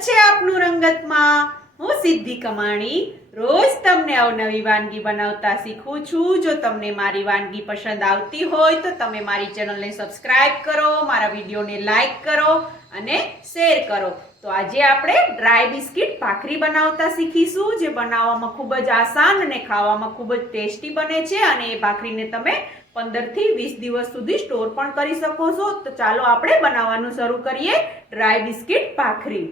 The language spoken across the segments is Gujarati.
સ્વાગત છે આપનું રંગતમાં। હું સિદ્ધિ કમાણી રોજ તમને અવનવી વાનગી બનાવતા શીખું છું। જો તમને મારી વાનગી પસંદ આવતી હોય તો તમે મારી ચેનલને સબસ્ક્રાઇબ કરો, મારા વિડીયોને લાઈક કરો અને શેર કરો। તો આજે આપણે ડ્રાય બિસ્કિટ ભાખરી બનાવતા શીખીશું, જે બનાવવામાં ખૂબ જ આસાન અને ખાવામાં ખૂબ જ ટેસ્ટી બને છે અને એ ભાખરીને તમે 15 થી 20 દિવસ સુધી સ્ટોર પણ કરી શકો છો। તો ચાલો આપણે બનાવવાનું શરૂ કરીએ ડ્રાય બિસ્કિટ ભાખરી।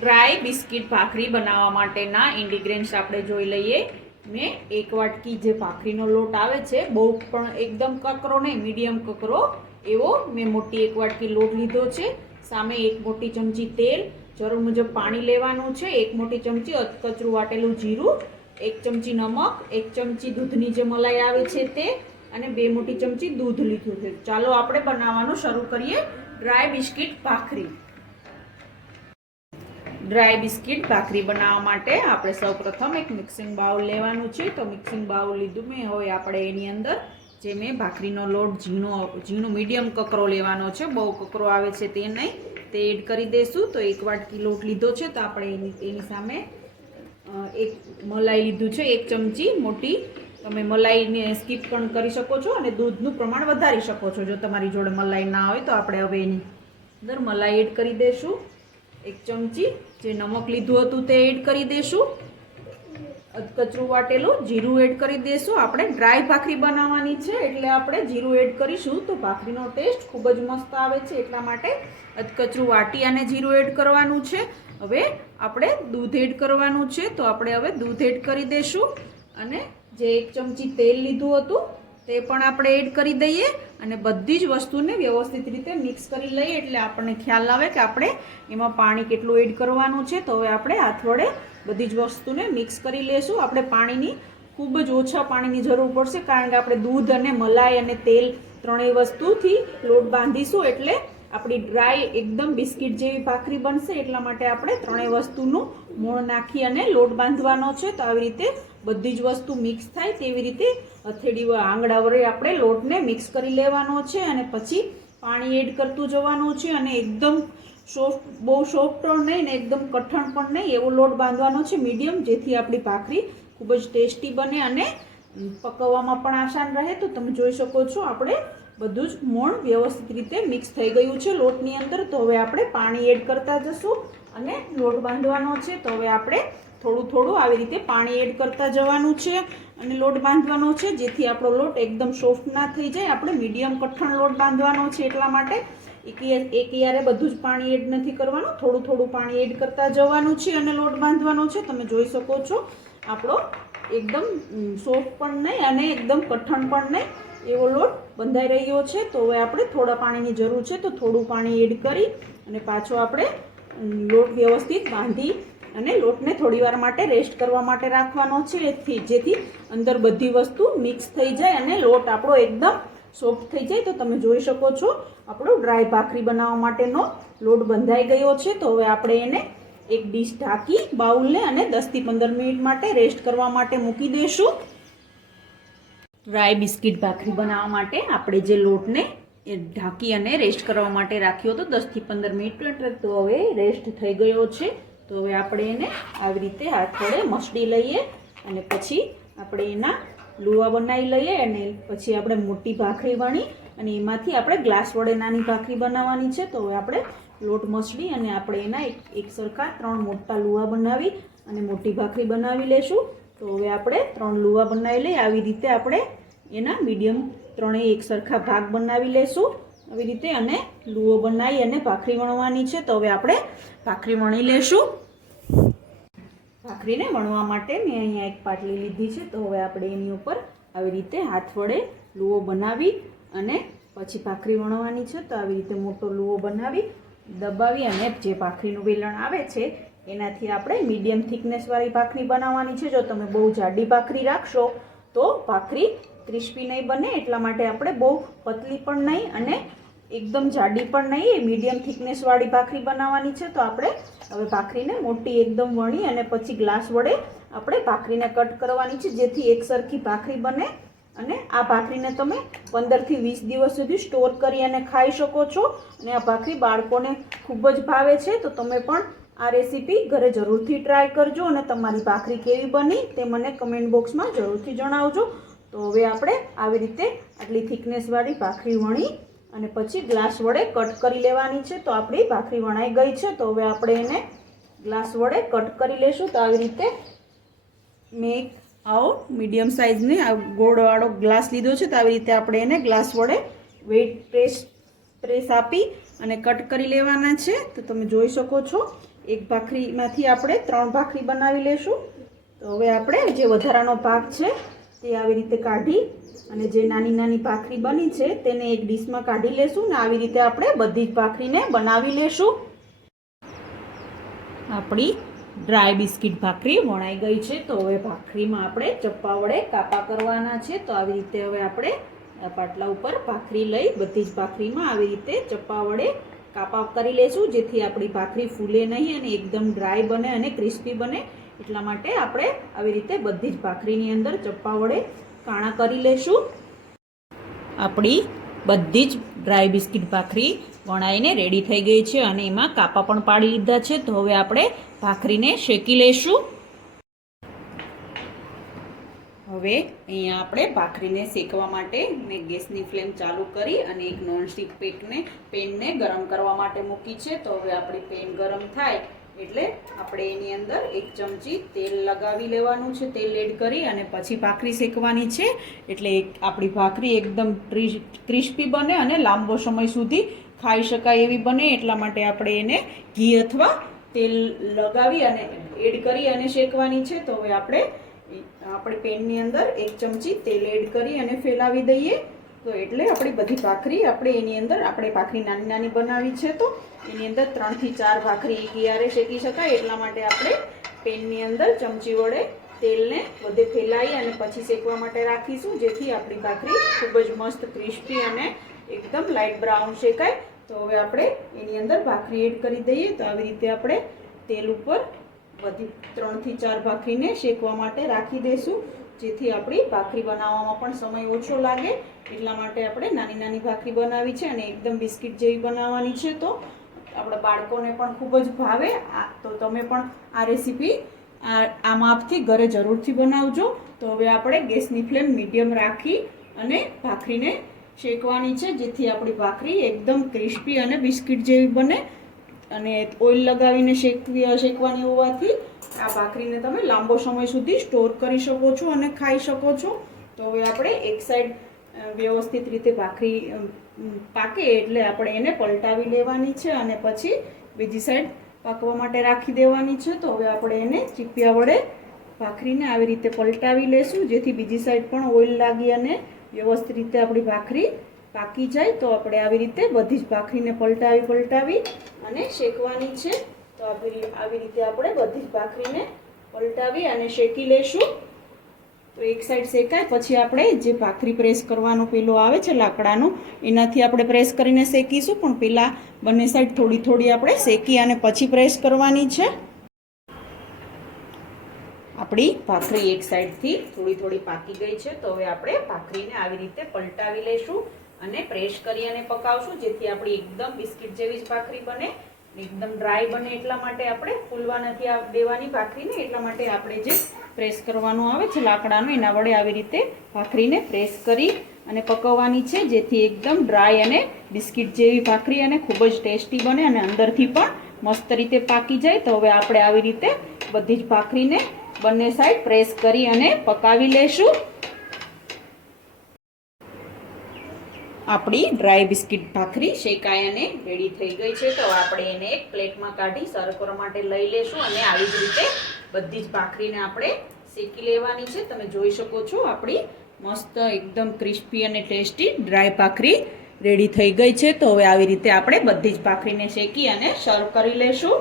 ડ્રાય બિસ્કિટ ભાખરી બનાવવા માટેના ઇન્ગ્રેડિયન્ટ્સ આપણે જોઈ લઈએ। મેં 1 વાટકી જે ભાખરીનો લોટ આવે છે, બહુ પણ એકદમ કકરો નહીં, મીડિયમ કકરો એવો મેં મોટી 1 વાટકી લોટ લીધો છે। સામે 1 મોટી ચમચી તેલ, જરૂર મુજબ પાણી લેવાનું છે, 1 મોટી ચમચી અધકચરું વાટેલું જીરું, 1 ચમચી નમક, 1 ચમચી દૂધની જે મલાઈ આવે છે તે, અને 2 મોટી ચમચી દૂધ લીધું છે। ચાલો આપણે બનાવવાનું શરૂ કરીએ ડ્રાય બિસ્કિટ ભાખરી। ડ્રાય બિસ્કિટ ભાખરી બનાવવા માટે આપણે સૌપ્રથમ એક મિક્સિંગ બાઉલ લેવાનું છે। તો મિક્સિંગ બાઉલ લીધું મેં। હવે આપણે એની અંદર જે મેં ભાખરીનો લોટ ઝીણો મીડિયમ કકરો લેવાનો છે, બહુ કકરો આવે છે તે નહીં, તે એડ કરી દઈશું। તો 1 વાટકી લોટ લીધો છે, તો આપણે એની સામે એક મલાઈ લીધું છે 1 ચમચી મોટી। તમે મલાઈને સ્કીપ પણ કરી શકો છો અને દૂધનું પ્રમાણ વધારી શકો છો જો તમારી જોડે મલાઈ ના હોય તો। આપણે હવે એની અંદર મલાઈ એડ કરી દઈશું, 1 ચમચી જે નમક લીધું હતું તે એડ કરી દઈશું, અધકચરું વાટેલું જીરું એડ કરી દઈશું। આપણે ડ્રાય ભાખરી બનાવવાની છે એટલે આપણે જીરું એડ કરીશું તો ભાખરીનો ટેસ્ટ ખૂબ જ મસ્ત આવે છે, એટલા માટે અધકચરું વાટી અને જીરું એડ કરવાનું છે। હવે આપણે દૂધ એડ કરવાનું છે, તો આપણે હવે દૂધ એડ કરી દઈશું અને જે 1 ચમચી તેલ લીધું હતું તે પણ આપણે એડ કરી દઈએ અને બધી જ વસ્તુને વ્યવસ્થિત રીતે મિક્સ કરી લઈએ, એટલે આપણને ખ્યાલ આવે કે આપણે એમાં પાણી કેટલું એડ કરવાનું છે। તો હવે આપણે હાથ વડે બધી જ વસ્તુને મિક્સ કરી લેશું। આપણે પાણીની ખૂબ જ ઓછા પાણીની જરૂર પડશે, કારણ કે આપણે દૂધ અને મલાઈ અને તેલ ત્રણેય વસ્તુથી લોટ બાંધીશું, એટલે આપણી ડ્રાય એકદમ બિસ્કિટ જેવી ભાખરી બનશે। એટલા માટે આપણે ત્રણેય વસ્તુનું મોણ નાખી અને લોટ બાંધવાનો છે। તો આવી રીતે બધી જ વસ્તુ મિક્સ થાય તેવી રીતે હથેળી આંગળા વડે આપણે લોટને મિક્સ કરી લેવાનો છે અને પછી પાણી એડ કરતું જવાનું છે અને એકદમ સોફ્ટ, બહુ સોફ્ટ પણ નહીં ને એકદમ કઠણ પણ નહીં એવો લોટ બાંધવાનો છે, મીડિયમ, જેથી આપણી ભાખરી ખૂબ જ ટેસ્ટી બને અને પકવવામાં પણ આસાન રહે। તો તમે જોઈ શકો છો આપણે બધું જ મોણ વ્યવસ્થિત રીતે મિક્સ થઈ ગયું છે લોટની અંદર। તો હવે આપણે પાણી એડ કરતા જશું અને લોટ બાંધવાનો છે। તો હવે આપણે થોડું આવી રીતે પાણી એડ કરતા જવાનું છે અને લોટ બાંધવાનો છે, જેથી આપણો લોટ એકદમ સોફ્ટ ના થઈ જાય। આપણે મીડિયમ કઠણ લોટ બાંધવાનો છે, એટલા માટે એક યારે બધું જ પાણી એડ નથી કરવાનું, થોડું પાણી એડ કરતા જવાનું છે અને લોટ બાંધવાનો છે। તમે જોઈ શકો છો આપણો એકદમ સોફ્ટ પણ નહીં અને એકદમ કઠણ પણ નહીં એવો લોટ બંધાઈ રહ્યો છે। તો હવે આપણે થોડા પાણીની જરૂર છે, તો થોડું પાણી એડ કરી અને પાછો આપણે લોટ વ્યવસ્થિત બાંધી અને લોટને થોડી વાર માટે રેસ્ટ કરવા માટે રાખવાનો છે, જેથી અંદર બધી વસ્તુ મિક્સ થઈ જાય અને લોટ આપણો એકદમ સોફ્ટ થઈ જાય। તો તમે જોઈ શકો છો આપણો ડ્રાય ભાખરી બનાવવા માટેનો લોટ બંધાઈ ગયો છે। તો હવે આપણે એને એક ડીશ ઢાંકી બાઉલને અને 10 થી 15 મિનિટ માટે રેસ્ટ કરવા માટે મૂકી દઈશું। ડ્રાય બિસ્કિટ ભાખરી બનાવવા માટે આપણે જે લોટને ઢાંકી અને રેસ્ટ કરવા માટે રાખ્યો હતો 10 થી 15 મિનિટ, તો હવે રેસ્ટ થઈ ગયો છે। તો હવે આપણે એને આવી રીતે હાથ વડે મસળી લઈએ અને પછી આપણે એના લુવા બનાવી લઈએ અને પછી આપણે મોટી ભાખરી વણી અને એમાંથી આપણે ગ્લાસ વડે નાની ભાખરી બનાવવાની છે। તો હવે આપણે લોટ મસળી અને આપણે એના એક સરખા 3 મોટા લુવા બનાવી અને મોટી ભાખરી બનાવી લેશું। તો હવે આપણે 3 લુવા બનાવી લઈએ, આવી રીતે આપણે એના મીડિયમ ત્રણેય એક સરખા ભાગ બનાવી લેશું આવી રીતે, અને લુવો બનાવી અને ભાખરી વણવાની છે। તો હવે આપણે ભાખરી વણી લેશું। ભાખરીને વણવા માટે મેં અહીંયા એક પાટલી લીધી છે, તો હવે આપણે એની ઉપર આવી રીતે હાથ વડે લુવો બનાવી અને પછી ભાખરી વણવાની છે। તો આવી રીતે મોટો લુવો બનાવી દબાવી અને જે ભાખરીનું વેલણ આવે છે એનાથી આપણે મીડિયમ થિકનેસવાળી ભાખરી બનાવવાની છે। જો તમે બહુ જાડી ભાખરી રાખશો તો ભાખરી ક્રિસ્પી નહીં બને, એટલા માટે આપણે બહુ પતલી પણ નહીં અને એકદમ જાડી પણ નહીં, એ મીડિયમ થિકનેસવાળી ભાખરી બનાવવાની છે। તો આપણે હવે ભાખરીને મોટી એકદમ વણી અને પછી ગ્લાસ વડે આપણે ભાખરીને કટ કરવાની છે, જેથી એક સરખી ભાખરી બને અને આ ભાખરીને તમે 15 થી 20 દિવસ સુધી સ્ટોર કરી અને ખાઈ શકો છો અને આ ભાખરી બાળકોને ખૂબ જ ભાવે છે. તો તમે પણ આ રેસીપી ઘરે જરૂરથી ટ્રાય કરજો અને તમારી ભાખરી કેવી બની તે મને કમેન્ટ બોક્સમાં જરૂરથી જણાવજો. તો હવે આપણે આવી રીતે આટલી થિકનેસવાળી ભાખરી વણી અને પછી ગ્લાસ વડે કટ કરી લેવાની છે. તો આપણી ભાખરી વણાઈ ગઈ છે. તો હવે આપણે એને ગ્લાસ વડે કટ કરી લેશું. તો આવી રીતે મેં એક આવો મીડિયમ સાઇઝની આ ગોળવાળો ગ્લાસ લીધો છે. તો આવી રીતે આપણે એને ગ્લાસ વડે વેઇટ પ્રેસ આપી અને કટ કરી લેવાના છે. તો તમે જોઈ શકો છો એક ભાખરીમાંથી આપણે 3 ભાખરી બનાવી લેશું. તો હવે આપણે જે વધારાનો ભાગ છે તે આવી રીતે કાઢી અને જે નાની નાની ભાખરી બની છે તેને એક ડીશમાં કાઢી લેશું ને આવી રીતે આપણે બધી જ ભાખરીને બનાવી લેશું. આપણી ડ્રાય બિસ્કિટ ભાખરી વણાઈ ગઈ છે. તો હવે ભાખરીમાં આપણે ચપ્પા વડે કાપા કરવાના છે. તો આવી રીતે હવે આપણે પાટલા ઉપર ભાખરી લઈ બધી જ ભાખરીમાં આવી રીતે ચપ્પા વડે કાપા કરી લેશું, જેથી આપણી ભાખરી ફૂલે નહીં અને એકદમ ડ્રાય બને અને ક્રિસ્પી બને. એટલા માટે આપણે આવી રીતે બધી જ ભાખરીની અંદર ચપ્પા વડે કાણા કરી લેશું. આપણી બધી જ ડ્રાય બિસ્કિટ ભાખરી વણાઈને રેડી થઈ ગઈ છે અને એમાં કાપા પણ પાડી લીધા છે. તો હવે આપણે ભાખરીને શેકી લઈશું. હવે અહીંયા આપણે ભાખરીને શેકવા માટે મેં ગેસની ફ્લેમ ચાલુ કરી અને એક નોનસ્ટિક પેનને ગરમ કરવા માટે મૂકી છે. તો હવે આપણી પેન ગરમ થાય એટલે આપણે એની અંદર 1 ચમચી તેલ લગાવી લેવાનું છે. તેલ એડ કરી અને પછી ભાખરી શેકવાની છે. એટલે આપણી ભાખરી એકદમ ક્રિસ્પી બને અને લાંબો સમય સુધી ખાઈ શકાય એવી બને. એટલા માટે આપણે એને ઘી અથવા તેલ લગાવી અને એડ કરી અને શેકવાની છે. તો હવે આપણે પેનની અંદર 1 ચમચી તેલ એડ કરી અને ફેલાવી દઈએ. તો એટલે આપણી બધી ભાખરી એની અંદર આપણે ભાખરી નાની નાની બનાવી છે તો એની અંદર 3 થી 4 ભાખરી એકયારે શેકી શકાય. એટલા માટે આપણે પેનની અંદર ચમચી વડે તેલને બધે ફેલાવી અને પછી શેકવા માટે રાખીશું, જેથી આપણી ભાખરી ખૂબ જ મસ્ત ક્રિસ્પી અને એકદમ લાઇટ બ્રાઉન શેકાય. તો હવે આપણે એની અંદર ભાખરી એડ કરી દઈએ. તો આવી રીતે આપણે તેલ ઉપર બધી 3 થી 4 ભાખરીને શેકવા માટે રાખી દઈશું, જેથી આપણી ભાખરી બનાવવામાં પણ સમય ઓછો લાગે. એટલા માટે આપણે નાની નાની ભાખરી બનાવી છે અને એકદમ બિસ્કિટ જેવી બનાવવાની છે. તો આપણા બાળકોને પણ ખૂબ જ ભાવે. તો તમે પણ આ રેસીપી આ માપથી ઘરે જરૂરથી બનાવજો. તો હવે આપણે ગેસની ફ્લેમ મીડિયમ રાખી અને ભાખરીને શેકવાની છે, જેથી આપણી ભાખરી એકદમ ક્રિસ્પી અને બિસ્કિટ જેવી બને. અને ઓઇલ લગાવીને શેકવાની હોવાથી આ ભાખરીને તમે લાંબો સમય સુધી સ્ટોર કરી શકો છો અને ખાઈ શકો છો. તો હવે આપણે એક સાઈડ વ્યવસ્થિત રીતે ભાખરી પાકે એટલે આપણે એને પલટાવી લેવાની છે અને પછી બીજી સાઈડ પાકવા માટે રાખી દેવાની છે. તો હવે આપણે એને ચીપિયા વડે ભાખરીને આવી રીતે પલટાવી લેશું, જેથી બીજી સાઈડ પણ ઓઇલ લાગી અને વ્યવસ્થિત રીતે આપણી ભાખરી પાકી જાય. તો આપણે આવી રીતે બધી જ ભાખરીને પલટાવી અને શેકવાની છે. તો આવી રીતે આપણે બધી જ ભાખરીને પલટાવી અને શેકી લેશું. તો એક સાઈડ શેકાય પછી આપણે જે ભાખરી પ્રેસ કરવાનો પેલો આવે છે લાકડાનો, એનાથી આપણે પ્રેસ કરીને શેકીશું. પણ પહેલાં બંને સાઈડ થોડી થોડી આપણે શેકી અને પછી પ્રેસ કરવાની છે. આપણી ભાખરી એક સાઈડથી થોડી થોડી પાકી ગઈ છે. તો હવે આપણે ભાખરીને આવી રીતે પલટાવી લઈશું અને પ્રેસ કરી અને પકાવશું, જેથી આપણી એકદમ બિસ્કિટ જેવી જ ભાખરી બને, એકદમ ડ્રાય બને. એટલા માટે આપણે ફૂલવા નથી દેવાની ભાખરીને. એટલા માટે આપણે જે પ્રેસ કરવાનું આવે છે લાકડાનું, એના વડે આવી રીતે ભાખરીને પ્રેસ કરી અને પકવવાની છે, જેથી એકદમ ડ્રાય અને બિસ્કિટ જેવી ભાખરી અને ખૂબ જ ટેસ્ટી બને અને અંદરથી પણ મસ્ત રીતે પાકી જાય. તો હવે આપણે આવી રીતે બધી જ ભાખરીને બંને સાઈડ પ્રેસ કરી અને પકાવી લેશું. આપણી ડ્રાય બિસ્કિટ ભાખરી શેકાઈ અને રેડી થઈ ગઈ છે. તો આપણે એને એક પ્લેટમાં કાઢી સર્વ કરવા માટે લઈ લેશું અને આવી જ રીતે બધી જ ભાખરીને આપણે શેકી લેવાની છે. તમે જોઈ શકો છો આપણી મસ્ત એકદમ ક્રિસ્પી અને ટેસ્ટી ડ્રાય ભાખરી રેડી થઈ ગઈ છે. તો હવે આવી રીતે આપણે બધી જ ભાખરીને શેકી અને સર્વ કરી લેશું.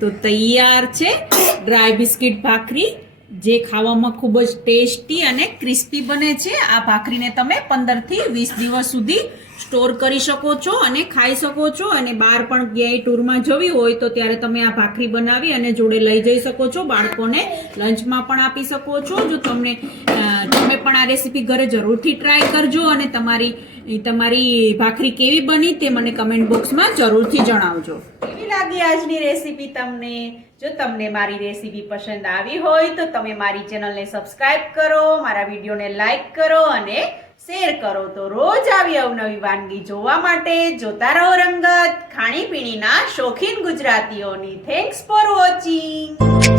તો તૈયાર છે ડ્રાય બિસ્કિટ ભાખરી. જે ખાવામાં ખૂબ જ ટેસ્ટી અને ક્રિસ્પી બને છે. આ ભાખરીને તમે 15 થી 20 દિવસ સુધી સ્ટોર કરી શકો છો અને ખાઈ શકો છો. અને બહાર પણ ક્યાંય ટૂરમાં જવી હોય તો ત્યારે તમે આ ભાખરી બનાવી અને જોડે લઈ જઈ શકો છો. બાળકોને લંચમાં પણ આપી શકો છો. જો તમે પણ આ રેસીપી ઘરે જરૂરથી ટ્રાય કરજો અને તમારી ભાખરી કેવી બની તે મને કમેન્ટ બોક્સમાં જરૂરથી જણાવજો. કેવી લાગી આજની રેસીપી તમને? જો તમને મારી રેસીપી પસંદ આવી હોય તો તમે મારી ચેનલને સબસ્ક્રાઇબ કરો, મારા વિડીયોને લાઈક કરો અને શેર કરો. તો રોજ આવી અવનવી વાનગી જોવા માટે જોતા રહો રંગત, ખાણીપીણીના શોખીન ગુજરાતીઓની. Thanks for watching.